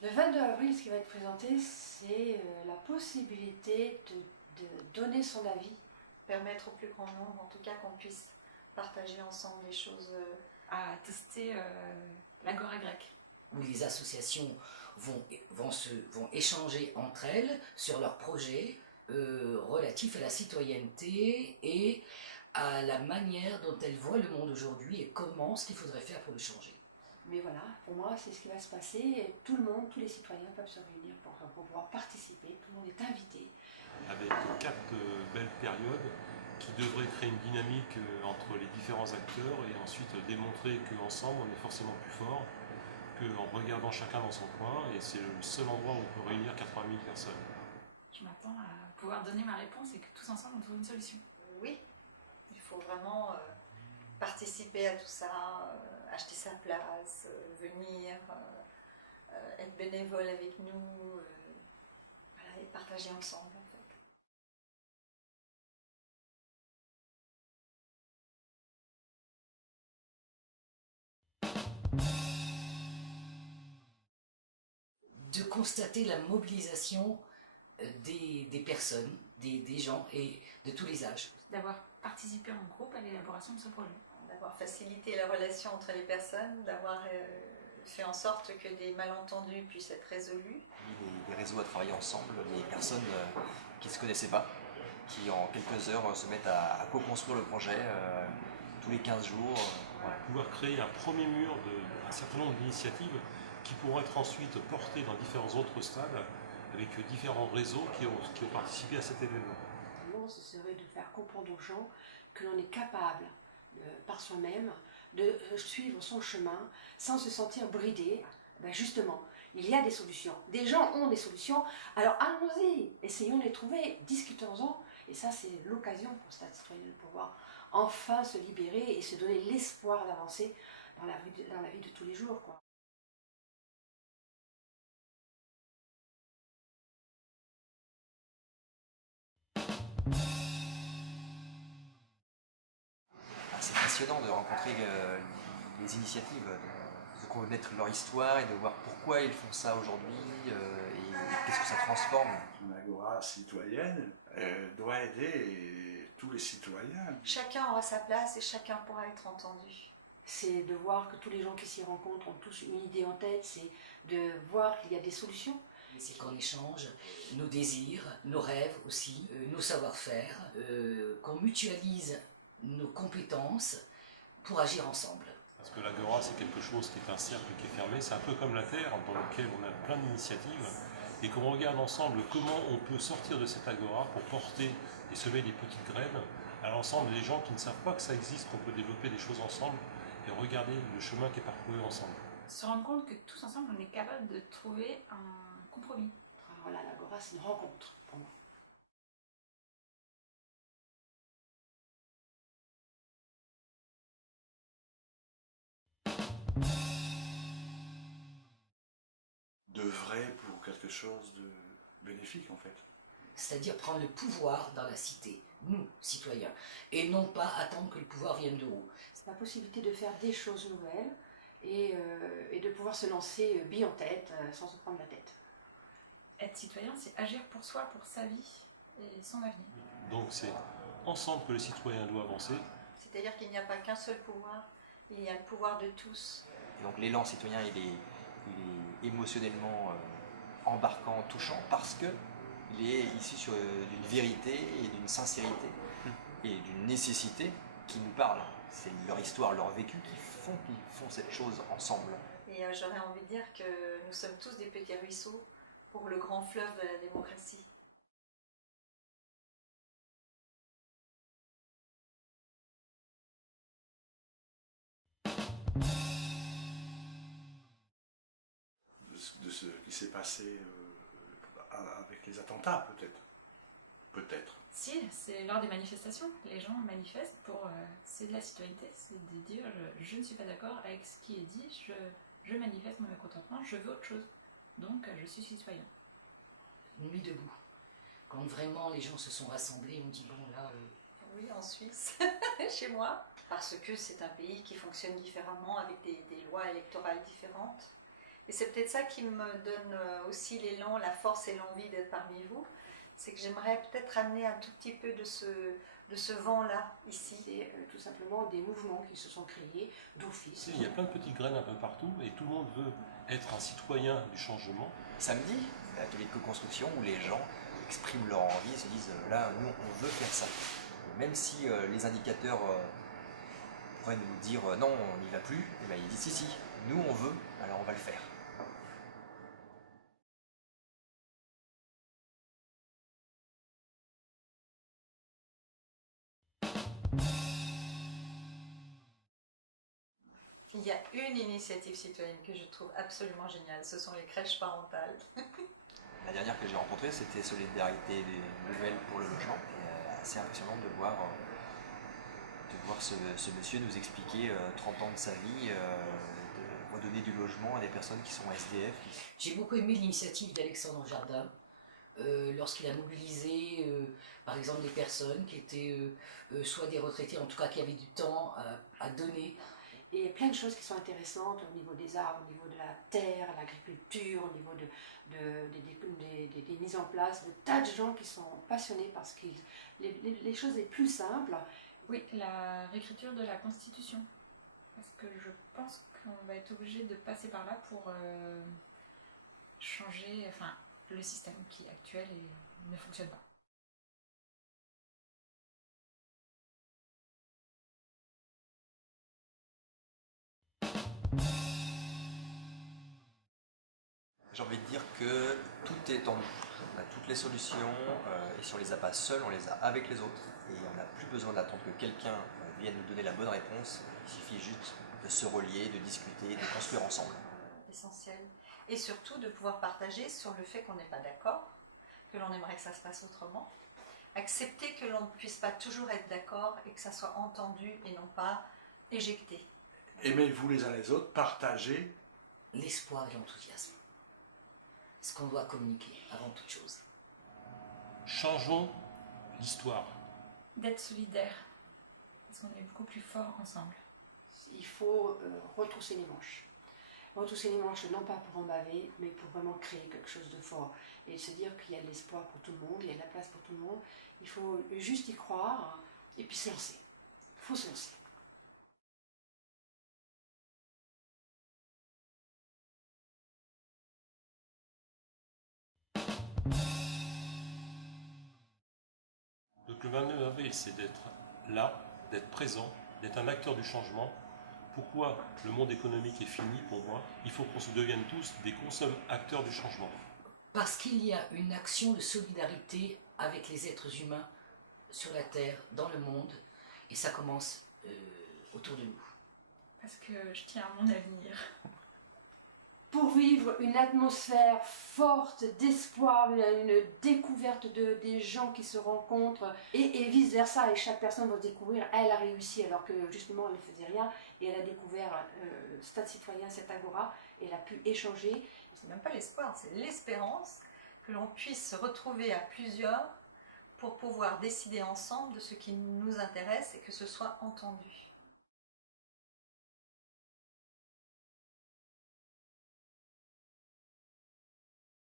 Le 22 avril, ce qui va être présenté, c'est la possibilité de donner son avis. Permettre au plus grand nombre, en tout cas, qu'on puisse partager ensemble les choses. À tester l'agora grecque. Où les associations vont échanger entre elles sur leurs projets relatifs à la citoyenneté et à la manière dont elles voient le monde aujourd'hui et comment, ce qu'il faudrait faire pour le changer. Mais voilà, pour moi, c'est ce qui va se passer. Et tout le monde, tous les citoyens peuvent se réunir pour pouvoir participer. Tout le monde est invité. Avec 4 belles périodes qui devraient créer une dynamique entre les différents acteurs et ensuite démontrer qu'ensemble on est forcément plus fort qu'en regardant chacun dans son coin, et c'est le seul endroit où on peut réunir 80 000 personnes. Je m'attends à pouvoir donner ma réponse et que tous ensemble on trouve une solution. Oui, il faut vraiment participer à tout ça, acheter sa place, venir, être bénévole avec nous, voilà, et partager ensemble en fait. De constater la mobilisation des personnes, des gens et de tous les âges. D'avoir participé en groupe à l'élaboration de ce projet. D'avoir facilité la relation entre les personnes, d'avoir fait en sorte que des malentendus puissent être résolus. Les réseaux à travailler ensemble, les personnes qui ne se connaissaient pas, qui en quelques heures se mettent à co-construire le projet tous les 15 jours. Voilà. Pouvoir créer un premier mur d'un certain nombre d'initiatives qui pourront être ensuite portées dans différents autres stades avec différents réseaux qui ont participé à cet événement. Ce serait de faire comprendre aux gens que l'on est capable, par soi-même, de suivre son chemin sans se sentir bridé. Ben justement, il y a des solutions. Des gens ont des solutions, alors allons-y, essayons de les trouver, discutons-en. Et ça, c'est l'occasion pour Stade Citoyen de pouvoir enfin se libérer et se donner l'espoir d'avancer dans la vie de tous les jours, quoi. C'est passionnant de rencontrer les initiatives, de connaître leur histoire et de voir pourquoi ils font ça aujourd'hui et qu'est-ce que ça transforme. Une agora citoyenne doit aider tous les citoyens. Chacun aura sa place et chacun pourra être entendu. C'est de voir que tous les gens qui s'y rencontrent ont tous une idée en tête, c'est de voir qu'il y a des solutions. C'est qu'on échange nos désirs, nos rêves aussi, nos savoir-faire, qu'on mutualise nos compétences pour agir ensemble. Parce que l'agora, c'est quelque chose qui est un cercle qui est fermé, c'est un peu comme la Terre dans lequel on a plein d'initiatives et qu'on regarde ensemble comment on peut sortir de cette agora pour porter et semer des petites graines à l'ensemble des gens qui ne savent pas que ça existe, qu'on peut développer des choses ensemble et regarder le chemin qui est parcouru ensemble. Se rendre compte que tous ensemble on est capable de trouver un compromis. Voilà, l'agora, c'est une rencontre pour moi. De vrai pour quelque chose de bénéfique en fait. C'est-à-dire prendre le pouvoir dans la cité, nous, citoyens, et non pas attendre que le pouvoir vienne de haut. C'est la possibilité de faire des choses nouvelles et de pouvoir se lancer bille en tête, sans se prendre la tête. Être citoyen, c'est agir pour soi, pour sa vie et son avenir. Donc c'est ensemble que le citoyen doit avancer. C'est-à-dire qu'il n'y a pas qu'un seul pouvoir, il y a le pouvoir de tous. Et donc l'élan citoyen, il est émotionnellement embarquant, touchant, parce qu'il est issu d'une vérité et d'une sincérité et d'une nécessité qui nous parle. C'est leur histoire, leur vécu qui font cette chose ensemble. Et j'aurais envie de dire que nous sommes tous des petits ruisseaux pour le grand fleuve de la démocratie. De ce qui s'est passé avec les attentats peut-être. Peut-être. Si, c'est lors des manifestations. Les gens manifestent pour... c'est de la citoyenneté, c'est de dire je ne suis pas d'accord avec ce qui est dit, je manifeste mon mécontentement, je veux autre chose. Donc je suis citoyen. Nuit debout. Quand vraiment les gens se sont rassemblés, on dit bon là... oui, en Suisse, chez moi, parce que c'est un pays qui fonctionne différemment avec des lois électorales différentes. Et c'est peut-être ça qui me donne aussi l'élan, la force et l'envie d'être parmi vous. C'est que j'aimerais peut-être amener un tout petit peu de ce vent-là ici. C'est tout simplement des mouvements qui se sont créés d'office. Il y a plein de petites graines un peu partout et tout le monde veut être un citoyen du changement. Samedi, l'atelier de co-construction où les gens expriment leur envie et se disent là, nous, on veut faire ça. Et même si les indicateurs pourraient nous dire non, on n'y va plus, et bien ils disent si, nous on veut, alors on va le faire. Il y a une initiative citoyenne que je trouve absolument géniale, ce sont les crèches parentales. La dernière que j'ai rencontrée, c'était Solidarité des Nouvelles pour le logement. Et assez impressionnant de voir ce monsieur nous expliquer 30 ans de sa vie, de redonner du logement à des personnes qui sont SDF. J'ai beaucoup aimé l'initiative d'Alexandre Jardin, lorsqu'il a mobilisé, par exemple, des personnes qui étaient soit des retraités, en tout cas qui avaient du temps à donner. Et plein de choses qui sont intéressantes au niveau des arbres, au niveau de la terre, l'agriculture, au niveau des mises en place, de tas de gens qui sont passionnés parce que les choses les plus simples. Oui, la réécriture de la Constitution. Parce que je pense qu'on va être obligé de passer par là pour changer le système qui est actuel et ne fonctionne pas. J'ai envie de dire que tout est en nous. On a toutes les solutions et si on les a pas seuls, on les a avec les autres. Et on n'a plus besoin d'attendre que quelqu'un vienne nous donner la bonne réponse. Il suffit juste de se relier, de discuter, de construire ensemble. Essentiel. Et surtout de pouvoir partager sur le fait qu'on n'est pas d'accord, que l'on aimerait que ça se passe autrement. Accepter que l'on ne puisse pas toujours être d'accord et que ça soit entendu et non pas éjecté. Aimez-vous les uns les autres, partagez. L'espoir et l'enthousiasme. Ce qu'on doit communiquer avant toute chose. Changeons l'histoire. D'être solidaire, parce qu'on est beaucoup plus fort ensemble. Il faut retrousser les manches. Retrousser les manches, non pas pour en baver, mais pour vraiment créer quelque chose de fort. Et se dire qu'il y a de l'espoir pour tout le monde, il y a de la place pour tout le monde. Il faut juste y croire et puis se lancer. Il faut se lancer. Donc le 29 avril, c'est d'être là, d'être présent, d'être un acteur du changement. Pourquoi le monde économique est fini pour moi? Il faut qu'on se devienne tous des acteurs du changement. Parce qu'il y a une action de solidarité avec les êtres humains sur la Terre, dans le monde, et ça commence autour de nous. Parce que je tiens à mon avenir. Pour vivre une atmosphère forte d'espoir, une découverte des gens qui se rencontrent et vice-versa, et chaque personne va découvrir, elle a réussi alors que justement elle ne faisait rien et elle a découvert Stade Citoyen, cette agora, et elle a pu échanger. C'est même pas l'espoir, c'est l'espérance que l'on puisse se retrouver à plusieurs pour pouvoir décider ensemble de ce qui nous intéresse et que ce soit entendu.